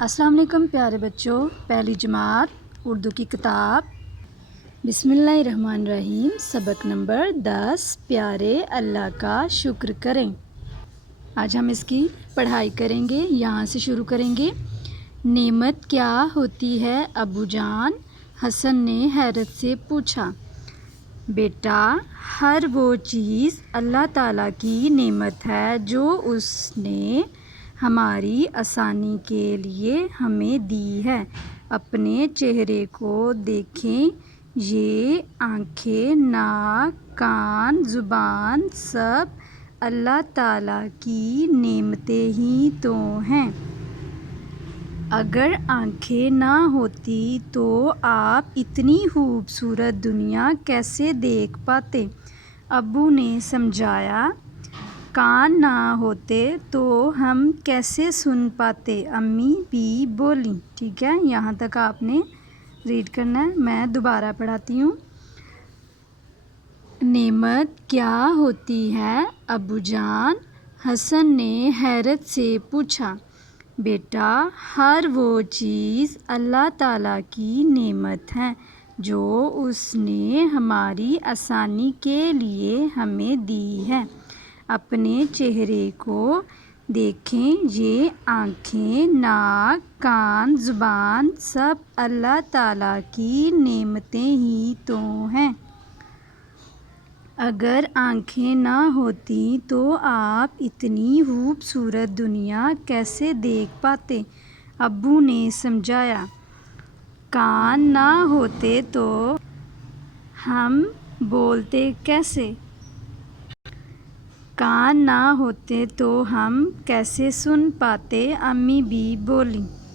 السلام علیکم پیارے بچوں، پہلی جماعت اردو کی کتاب بسم اللہ الرحمن الرحیم سبق نمبر 10 پیارے اللہ کا شکر کریں۔ آج ہم اس کی پڑھائی کریں گے، یہاں سے شروع کریں گے۔ نعمت کیا ہوتی ہے ابو جان؟ حسن نے حیرت سے پوچھا۔ بیٹا، ہر وہ چیز اللہ تعالیٰ کی نعمت ہے جو اس نے ہماری آسانی کے لیے ہمیں دی ہے۔ اپنے چہرے کو دیکھیں، یہ آنکھیں، ناک، کان، زبان سب اللہ تعالیٰ کی نعمتیں ہی تو ہیں۔ اگر آنکھیں نہ ہوتی تو آپ اتنی خوبصورت دنیا کیسے دیکھ پاتے؟ ابو نے سمجھایا۔ کان نہ ہوتے تو ہم کیسے سن پاتے؟ امی بھی بولیں۔ ٹھیک ہے، یہاں تک آپ نے ریڈ کرنا ہے، میں دوبارہ پڑھاتی ہوں۔ نعمت کیا ہوتی ہے ابو جان؟ حسن نے حیرت سے پوچھا۔ بیٹا، ہر وہ چیز اللہ تعالیٰ کی نعمت ہے جو اس نے ہماری آسانی کے لیے ہمیں دی ہے۔ اپنے چہرے کو دیکھیں، یہ آنکھیں، ناک، کان، زبان سب اللہ تعالیٰ کی نعمتیں ہی تو ہیں۔ اگر آنکھیں نہ ہوتی تو آپ اتنی خوبصورت دنیا کیسے دیکھ پاتے؟ ابو نے سمجھایا۔ کان نہ ہوتے تو ہم بولتے کیسے؟ کان نہ ہوتے تو ہم کیسے سن پاتے؟ امی بھی بولیں۔